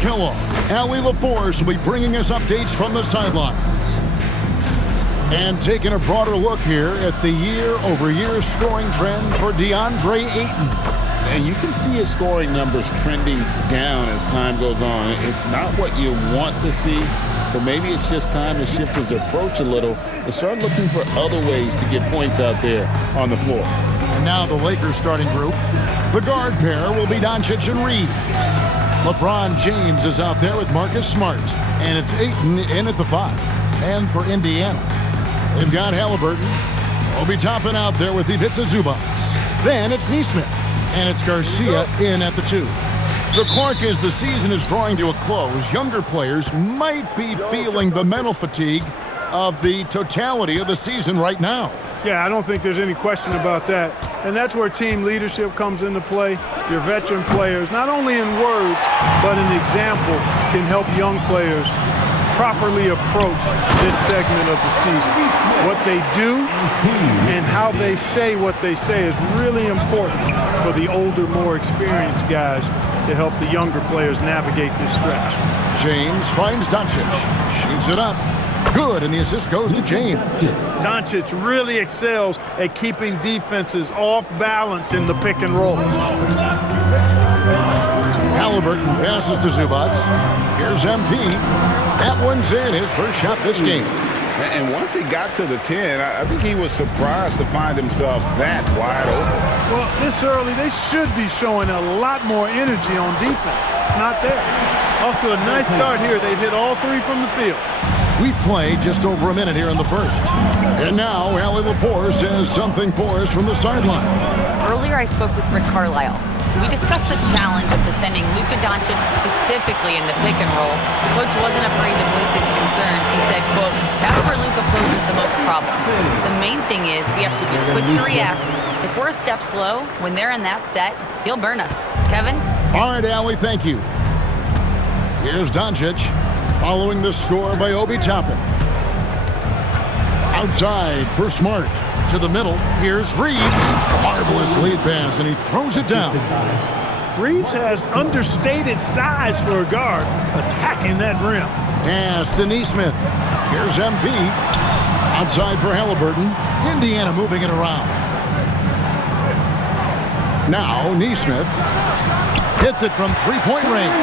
Kellogg, Allie LaForce will be bringing us updates from the sidelines. And taking a broader look here at the year-over-year scoring trend for DeAndre Ayton. And you can see his scoring numbers trending down as time goes on. It's not what you want to see, but maybe it's just time to shift his approach a little and start looking for other ways to get points out there on the floor. And now the Lakers starting group. The guard pair will be Doncic and Reed. LeBron James is out there with Marcus Smart. And it's Ayton in at the 5. And for Indiana, they've got Halliburton. Will be topping out there with Ivica Zubac. Then it's Nesmith. And it's Garcia in at the 2. So Clark, as the season is drawing to a close, younger players might be feeling the mental fatigue of the totality of the season right now. Yeah, I don't think there's any question about that. And that's where team leadership comes into play. Your veteran players, not only in words, but an example, can help young players properly approach this segment of the season. What they do and how they say what they say is really important for the older, more experienced guys to help the younger players navigate this stretch. James finds Doncic, shoots it up. Good, and the assist goes to James. Doncic really excels at keeping defenses off balance in the pick and rolls. Halliburton passes to Zubac. Here's MP. That one's in, his first shot this game. And once he got to the 10, I think he was surprised to find himself that wide open. Well, this early, they should be showing a lot more energy on defense. It's not there. Off to a nice start here. They've hit all 3 from the field. We played just over a minute here in the first. And now, Allie LaForce has something for us from the sideline. Earlier, I spoke with Rick Carlisle. We discussed the challenge of defending Luka Doncic specifically in the pick and roll. The coach wasn't afraid to voice his concerns. He said, quote, that's where Luka poses the most problems. The main thing is we have to be quick to react. If we're a step slow, when they're in that set, he'll burn us. Kevin? All right, Allie, thank you. Here's Doncic, following the score by Obi Toppin. Outside for Smart. To the middle, here's Reeves. Marvelous lead pass, and he throws it down. Reeves has understated size for a guard, attacking that rim. Pass to Nesmith. Here's MP. Outside for Halliburton. Indiana moving it around. Now Nesmith hits it from three-point range.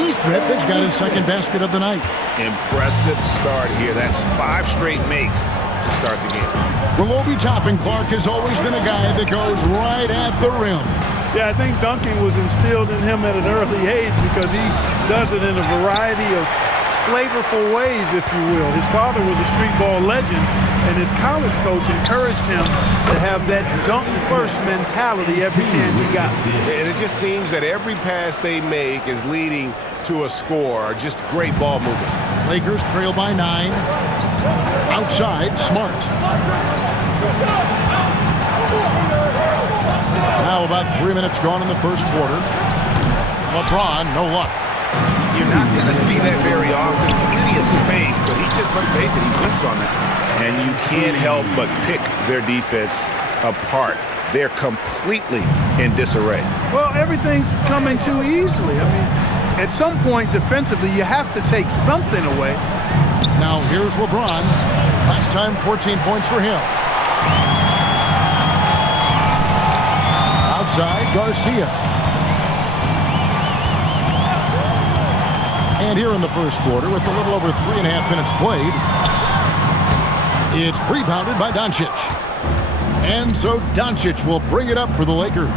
Nesmith has got his second basket of the night. Impressive start here. That's 5 straight makes to start the game. Well, Obi Toppin, Clark, has always been a guy that goes right at the rim. Yeah, I think dunking was instilled in him at an early age because he does it in a variety of flavorful ways, if you will. His father was a street ball legend, and his college coach encouraged him to have that dunk-first mentality every chance he got. And it just seems that every pass they make is leading to a score, or just great ball movement. Lakers trail by 9. Outside, Smart. Now about 3 minutes gone in the first quarter. LeBron, no luck. You're not going to see that very often. Plenty of space, but he just, let's face it, he whiffs on that. And you can't help but pick their defense apart. They're completely in disarray. Well, everything's coming too easily. I mean, at some point defensively, you have to take something away. Now here's LeBron. Last time, 14 points for him. Outside, Garcia. And here in the first quarter, with a little over 3.5 minutes played, it's rebounded by Doncic. And so Doncic will bring it up for the Lakers.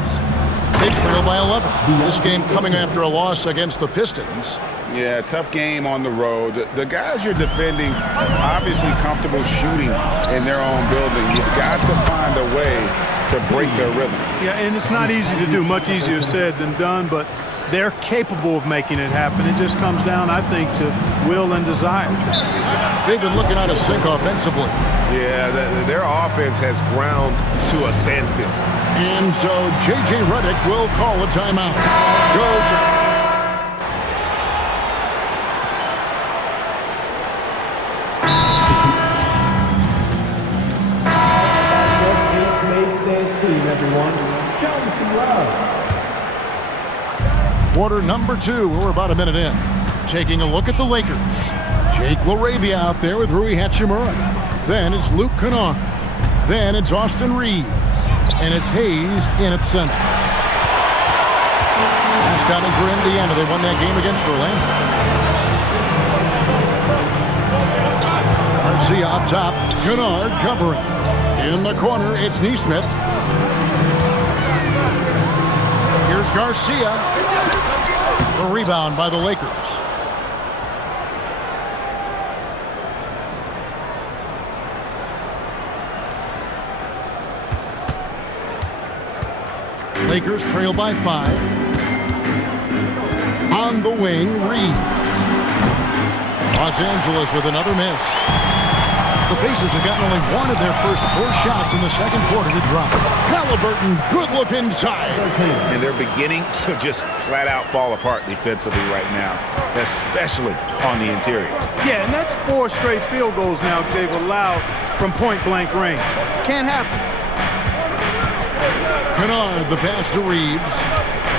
They trail by 11. This game coming after a loss against the Pistons. Yeah, tough game on the road. The guys you're defending, obviously comfortable shooting in their own building. You've got to find a way to break their rhythm. Yeah, and it's not easy to do. Much easier said than done, but they're capable of making it happen. It just comes down, I think, to will and desire. They've been looking out of sync offensively. Yeah, their offense has ground to a standstill. And so J.J. Redick will call a timeout. Coach. quarter number 2. We're about a minute in. Taking a look at the Lakers. Jake LaRavia out there with Rui Hachimura. Then it's Luke Kennard. Then it's Austin Reeves. And it's Hayes in at center. Pass down in for Indiana. They won that game against Orlando. Garcia up top. Kennard covering. In the corner, it's Nesmith. Here's Garcia. The rebound by the Lakers. Lakers trail by 5. On the wing, Reeves. Los Angeles with another miss. The Pacers have gotten only one of their first 4 shots in the second quarter to drop. Halliburton, good look inside. And they're beginning to just flat out fall apart defensively right now, especially on the interior. Yeah, and that's 4 straight field goals now they've allowed from point-blank range. Can't happen. Kennard, the pass to Reeves.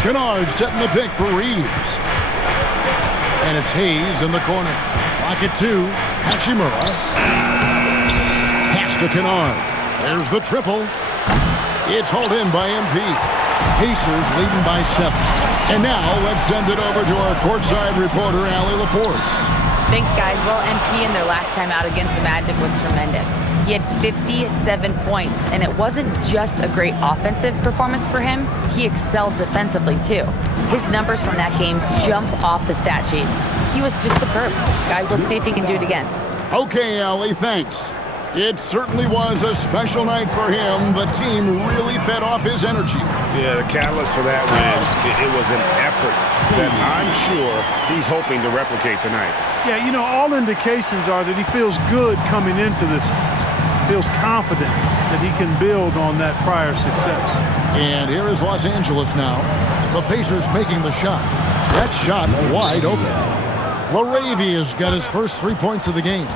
Kennard setting the pick for Reeves. And it's Hayes in the corner. Pocket 2, Hachimura. Pass to Kennard. There's the triple. It's hauled in by MP. Pacers leading by 7. And now let's send it over to our courtside reporter, Allie LaForce. Thanks, guys. Well, MP in their last time out against the Magic was tremendous. He had 57 points, and it wasn't just a great offensive performance for him. He excelled defensively, too. His numbers from that game jump off the stat sheet. He was just superb. Guys, let's see if he can do it again. Okay, Allie, thanks. It certainly was a special night for him. The team really fed off his energy. Yeah, the catalyst for that win, it was an effort that I'm sure he's hoping to replicate tonight. Yeah, you know, all indications are that he feels good coming into this. Feels confident that he can build on that prior success. And here is Los Angeles now. The Pacers making the shot. That shot wide open. LaRavia's got his first 3 points of the game.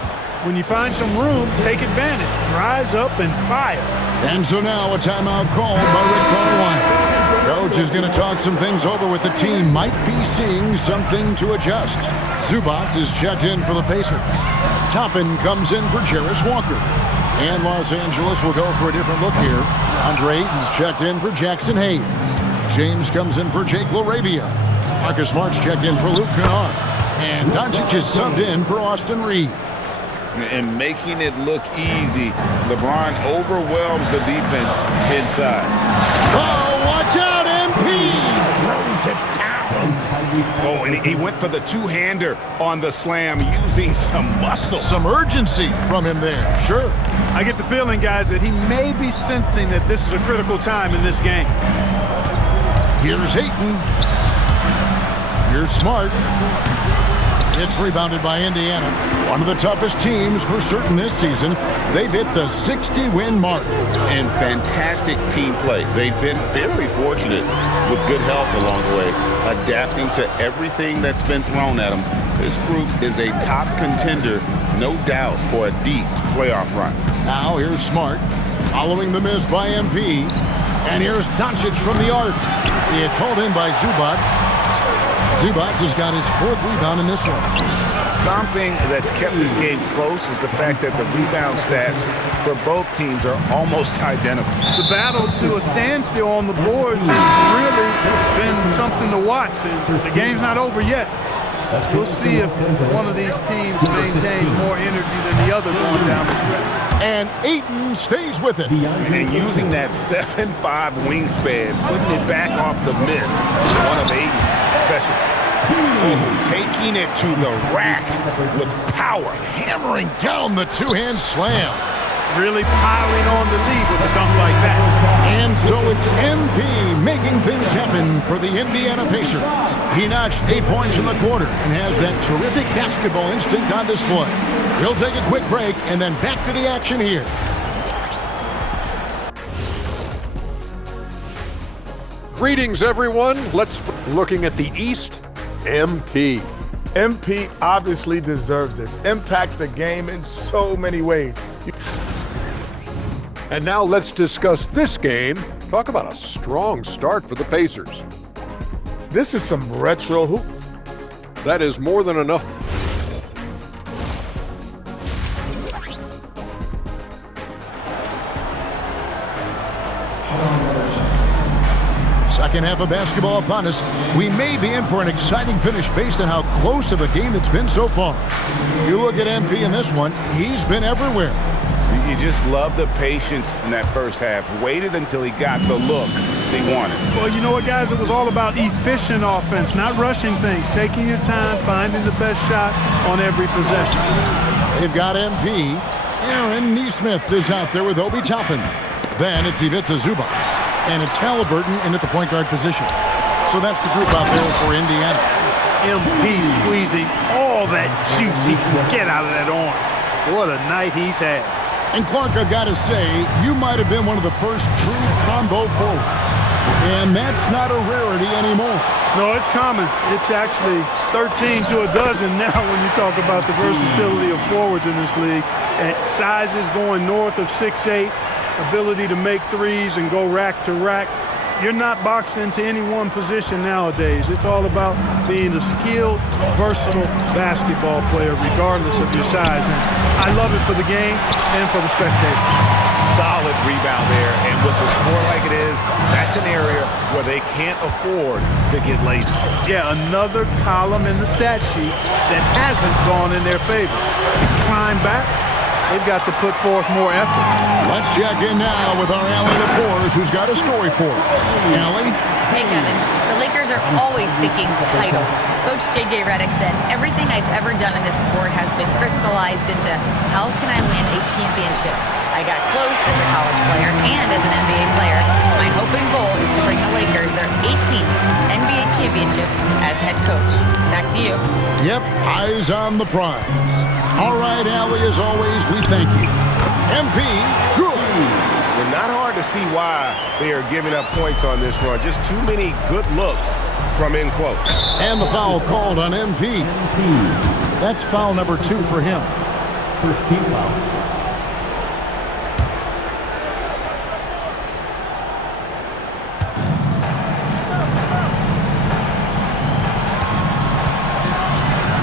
When you find some room, take advantage. Rise up and fire. And so now a timeout called by Rick Carlisle. Coach is going to talk some things over with the team. Might be seeing something to adjust. Zubac is checked in for the Pacers. Toppin comes in for Jarris Walker. And Los Angeles will go for a different look here. Andre Ayton's checked in for Jackson Hayes. James comes in for Jake LaRavia. Marcus Smart's checked in for Luke Kennard. And Doncic is subbed in for Austin Reeves. And making it look easy, LeBron overwhelms the defense inside. Oh, watch out, MP! Throws it down. Oh, and he went for the two-hander on the slam using some muscle. Some urgency from him there, sure. I get the feeling, guys, that he may be sensing that this is a critical time in this game. Here's Ayton. Here's Smart. It's rebounded by Indiana. One of the toughest teams for certain this season. They've hit the 60-win mark. And fantastic team play. They've been fairly fortunate with good help along the way, adapting to everything that's been thrown at them. This group is a top contender, no doubt, for a deep playoff run. Now here's Smart, following the miss by MP. And here's Doncic from the arc. It's hauled in by Zubac. Zubac has got his 4th rebound in this one. Something that's kept this game close is the fact that the rebound stats for both teams are almost identical. The battle to a standstill on the boards has really been something to watch. The game's not over yet. We'll see if one of these teams maintains more energy than the other going down the stretch. And Ayton stays with it. And using that 7'5" wingspan, putting it back off the miss, is one of Ayton's specialties. Oh, taking it to the rack with power, Hammering down the two-hand slam. Really piling on the lead with a dunk like that. And so it's MP making things happen for the Indiana Pacers. He notched 8 points in the quarter and has that terrific basketball instinct on display. We'll take a quick break and then back to the action here. Greetings, everyone. Let's looking at the East. MP. MP obviously deserves this. Impacts the game in so many ways. And now let's discuss this game. Talk about a strong start for the Pacers. This is some retro hoop. That is more than enough. Second half of basketball upon us. We may be in for an exciting finish based on how close of a game it's been so far. You look at MP in this one, he's been everywhere. You just love the patience in that first half. Waited until he got the look he wanted. Well, you know what, guys? It was all about efficient offense, not rushing things, taking your time, finding the best shot on every possession. They've got MP. Aaron Nesmith is out there with Obi Toppin. Then it's Ivica Zubac. And it's Halliburton in at the point guard position. So that's the group out there for Indiana. MP squeezing all that juice he can get out of that arm. What a night he's had. And Clark, I've got to say, you might have been one of the first true combo forwards. And that's not a rarity anymore. No, it's common. It's actually 13 to a dozen now when you talk about the versatility of forwards in this league. And sizes going north of 6'8", ability to make threes and go rack to rack. You're not boxed into any one position nowadays. It's all about being a skilled, versatile basketball player regardless of your size. And I love it for the game and for the spectators. Solid rebound there, and with the score like it is, that's an area where they can't afford to get lazy. Yeah, another column in the stat sheet that hasn't gone in their favor. To climb back, they've got to put forth more effort. Let's check in now with our Allie LaForce, who's got a story for us. Allie? Hey, Kevin. The Lakers are always thinking title. Coach J.J. Redick said, everything I've ever done in this sport has been crystallized into how can I win a championship? I got close as a college player and as an NBA player. My hope and goal is to bring the Lakers their 18th NBA championship as head coach. Back to you. Yep, eyes on the prize. All right, Allie, as always, we thank you. MP, good. Well, not hard to see why they are giving up points on this run. Just too many good looks from in close. And the foul called on MP. That's foul number 2 for him. First team foul.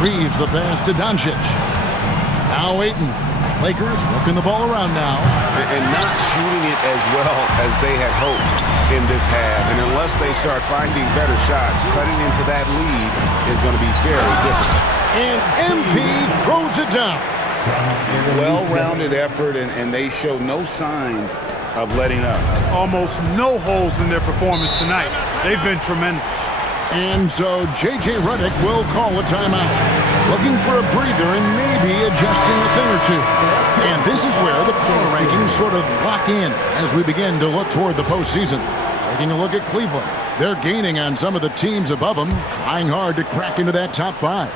Reeves the pass to Doncic. Now Ayton. Lakers working the ball around now. And not shooting it as well as they had hoped in this half. And unless they start finding better shots, cutting into that lead is going to be very difficult. And MP throws it down. Well-rounded effort, and they show no signs of letting up. Almost no holes in their performance tonight. They've been tremendous. And so J.J. Redick will call a timeout. Looking for a breather and maybe adjusting a thing or two. And this is where the power rankings sort of lock in as we begin to look toward the postseason. Taking a look at Cleveland. They're gaining on some of the teams above them, trying hard to crack into that top 5.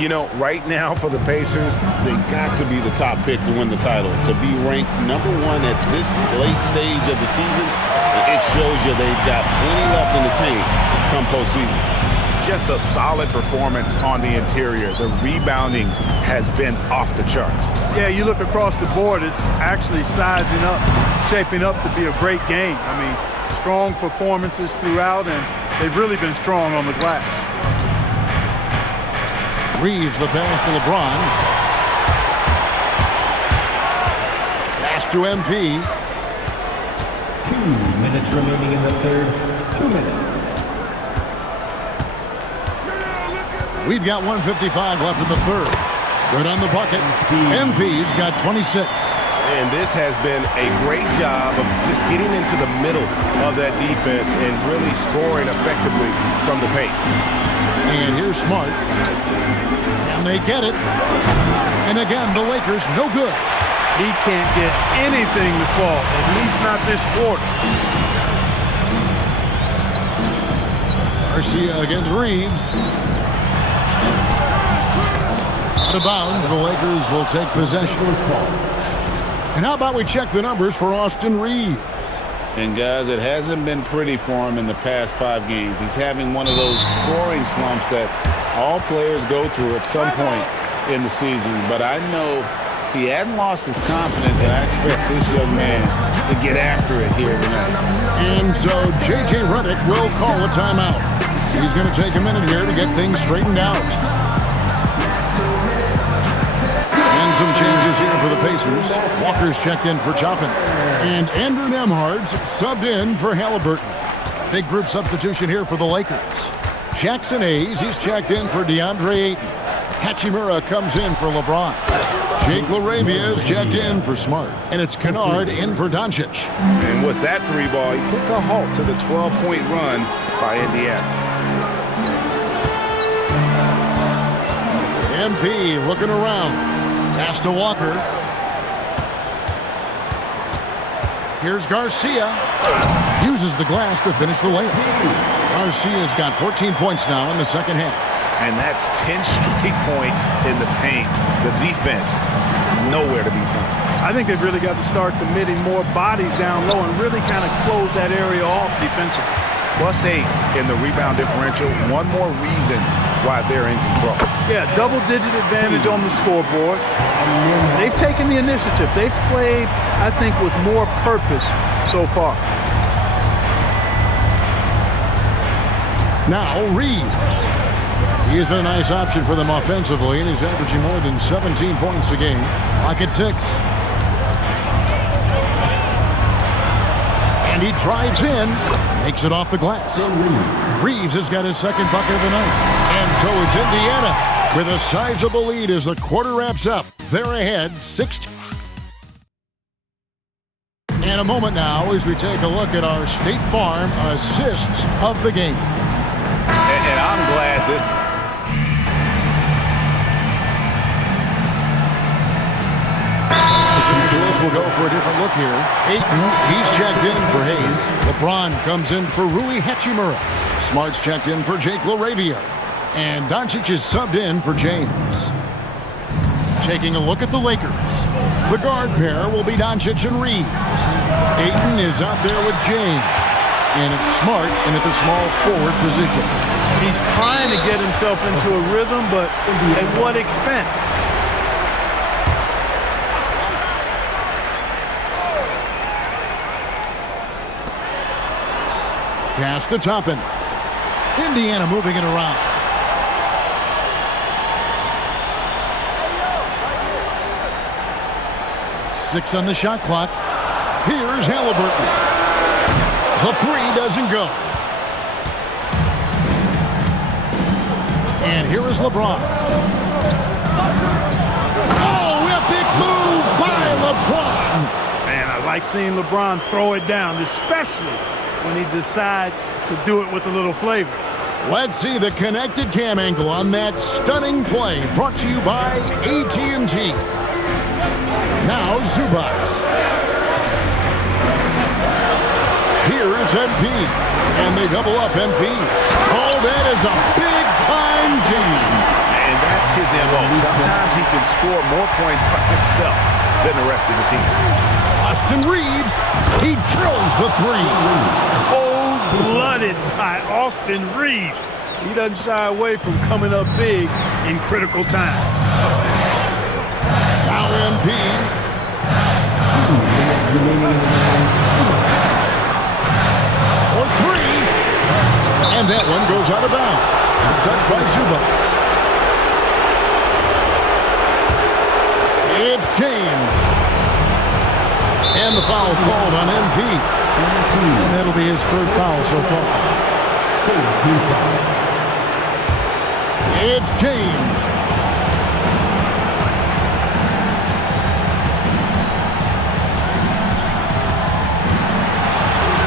You know, right now for the Pacers, they got to be the top pick to win the title. To be ranked number 1 at this late stage of the season, it shows you they've got plenty left in the tank come postseason. Just a solid performance on the interior. The rebounding has been off the charts. Yeah, you look across the board, it's actually sizing up, shaping up to be a great game. I mean, strong performances throughout, and they've really been strong on the glass. Reeves the pass to LeBron. Pass to MP. 2 minutes remaining in the third. 2 minutes. We've got 1:55 left in the third. Good on the bucket. MP's got 26. And this has been a great job of just getting into the middle of that defense and really scoring effectively from the paint. And here's Smart. And they get it. And again, the Lakers no good. He can't get anything to fall, at least not this quarter. Garcia against Reeves. Out of bounds, the Lakers will take possession. And how about we check the numbers for Austin Reeves? And guys, it hasn't been pretty for him in the past 5 games. He's having one of those scoring slumps that all players go through at some point in the season. But I know he hadn't lost his confidence, and I expect this young man to get after it here tonight. And so J.J. Redick will call a timeout. He's going to take a minute here to get things straightened out. And some changes here for the Pacers. Walker's checked in for Toppin. And Andrew Nembhard's subbed in for Halliburton. Big group substitution here for the Lakers. Jackson Hayes, he's checked in for DeAndre Ayton. Hachimura comes in for LeBron. Jake LaRavia is checked in for Smart. And it's Kennard in for Doncic. And with that 3-ball, he puts a halt to the 12-point run by Indiana. MP looking around. Pass to Walker. Here's Garcia. Uses the glass to finish the layup. Garcia's got 14 points now in the second half. And that's 10 straight points in the paint. The defense, nowhere to be found. I think they've really got to start committing more bodies down low and really kind of close that area off defensively. +8 in the rebound differential. One more reason why they're in control. Yeah, double-digit advantage on the scoreboard. They've taken the initiative. They've played, I think, with more purpose so far. Now Reeves. He's been a nice option for them offensively, and he's averaging more than 17 points a game. Lock at 6. And he drives in, makes it off the glass. Reeves has got his second bucket of the night. And so it's Indiana with a sizable lead as the quarter wraps up. They're ahead 6. And a moment now as we take a look at our State Farm assists of the game. And I'm glad that Los Angeles will go for a different look here. Ayton, he's checked in for Hayes. LeBron comes in for Rui Hachimura. Smart's checked in for Jake LaRavia. And Doncic is subbed in for James. Taking a look at the Lakers. The guard pair will be Doncic and Reeves. Ayton is out there with James. And it's Smart in at the small forward position. He's trying to get himself into a rhythm, but at what expense? Pass to Toppin. Indiana moving it around. Six on the shot clock. Here's Halliburton. The three doesn't go. And here is LeBron. Oh, epic move by LeBron. Man, I like seeing LeBron throw it down, especially when he decides to do it with a little flavor. Let's see the connected cam angle on that stunning play, brought to you by AT&T. Now Zubac. Here's MP, and they double up MP. Oh, that is a big-time jam. And that's his MO. Sometimes he can score more points by himself than the rest of the team. Austin Reeves, he drills the three. Cold-blooded by Austin Reeves. He doesn't shy away from coming up big in critical times. Now MP. For three. And that one goes out of bounds. It's touched by Zubac. It's James. And the foul called on MP. And that'll be his third foul so far. It's James.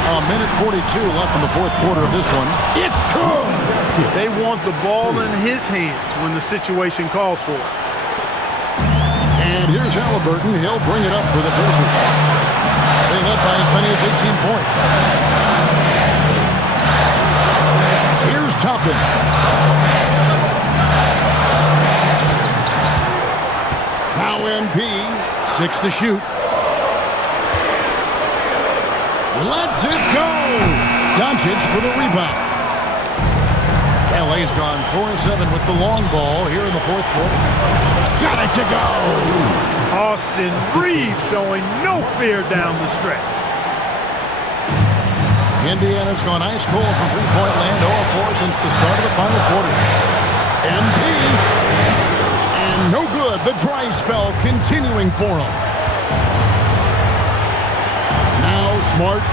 A minute 42 left in the fourth quarter of this one. It's good. They want the ball in his hands when the situation calls for it. And here's Halliburton. He'll bring it up for the Pacers. They led by as many as 18 points. Here's Toppin. Now MP. 6 to shoot. Let's it go! Doncic for the rebound. LA's gone 4-7 with the long ball here in the fourth quarter. Got it to go! Austin Reeves showing no fear down the stretch. Indiana's gone ice cold from three-point land, 0-4 since the start of the final quarter. MP. And no good. The dry spell continuing for him. Now Smart.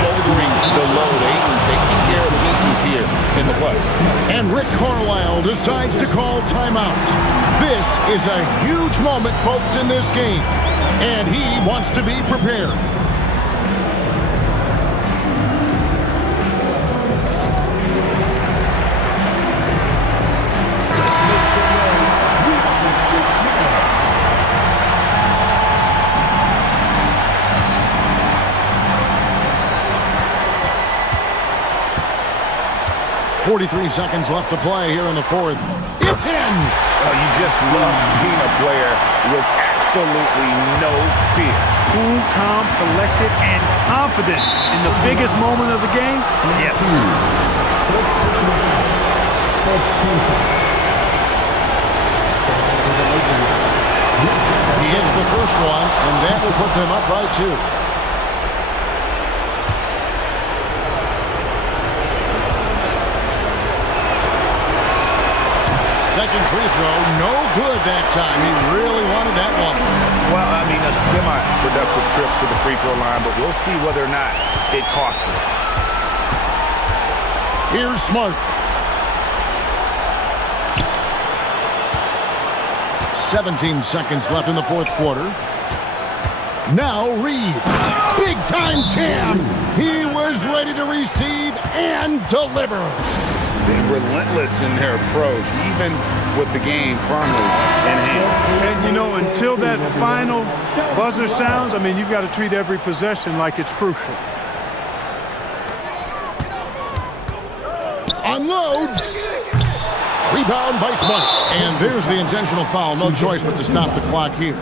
Shouldering the load. Ayton taking care of business here in the clutch. And Rick Carlisle decides to call timeout. This is a huge moment, folks, in this game. And he wants to be prepared. .43 seconds left to play here in the fourth. It's in! Oh, you just love seeing a player with absolutely no fear. Cool, calm, collected, and confident in the biggest moment of the game? Yes. He hits the first one, and that will put them up by 2. Second free throw, no good that time. He really wanted that one. Well, I mean, a semi-productive trip to the free throw line, but we'll see whether or not it costs him. Here's Smart. 17 seconds left in the fourth quarter. Now Reed. Big-time jam. He was ready to receive and deliver. Being relentless in their approach, even with the game firmly in hand. And, you know, until that final buzzer sounds, I mean, you've got to treat every possession like it's crucial. Unloads. Rebound by Smart. And there's the intentional foul. No choice but to stop the clock here.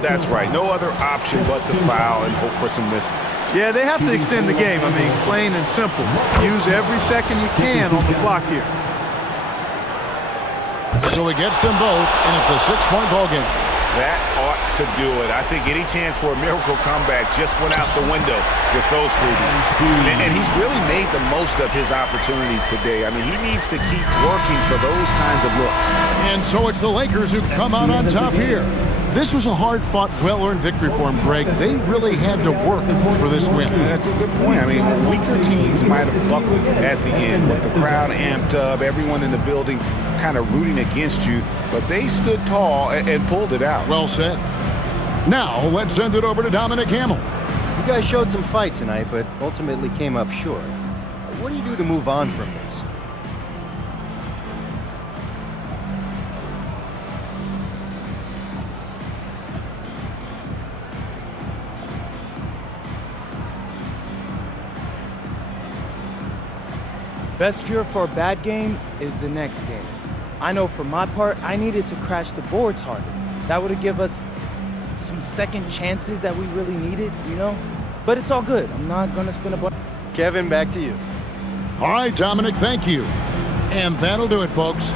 That's right. No other option but to foul and hope for some misses. Yeah, they have to extend the game. I mean, plain and simple. Use every second you can on the clock here. So he gets them both, and it's a 6-point ball game. That ought to do it. I think any chance for a miracle comeback just went out the window with those freebies. And he's really made the most of his opportunities today. I mean, he needs to keep working for those kinds of looks. And so it's the Lakers who come out on top here. This was a hard-fought, well-earned victory for him, Greg. They really had to work for this win. That's a good point. I mean, weaker teams might have buckled at the end, with the crowd amped up, everyone in the building kind of rooting against you, but they stood tall and pulled it out. Well said. Now, let's send it over to Dominic Hamill. You guys showed some fight tonight, but ultimately came up short. What do you do to move on from this? Best cure for a bad game is the next game. I know for my part, I needed to crash the boards harder. That would have given us some second chances that we really needed, you know? But it's all good. I'm not going to spin a bunch. Kevin, back to you. All right, Dominic, thank you. And that'll do it, folks.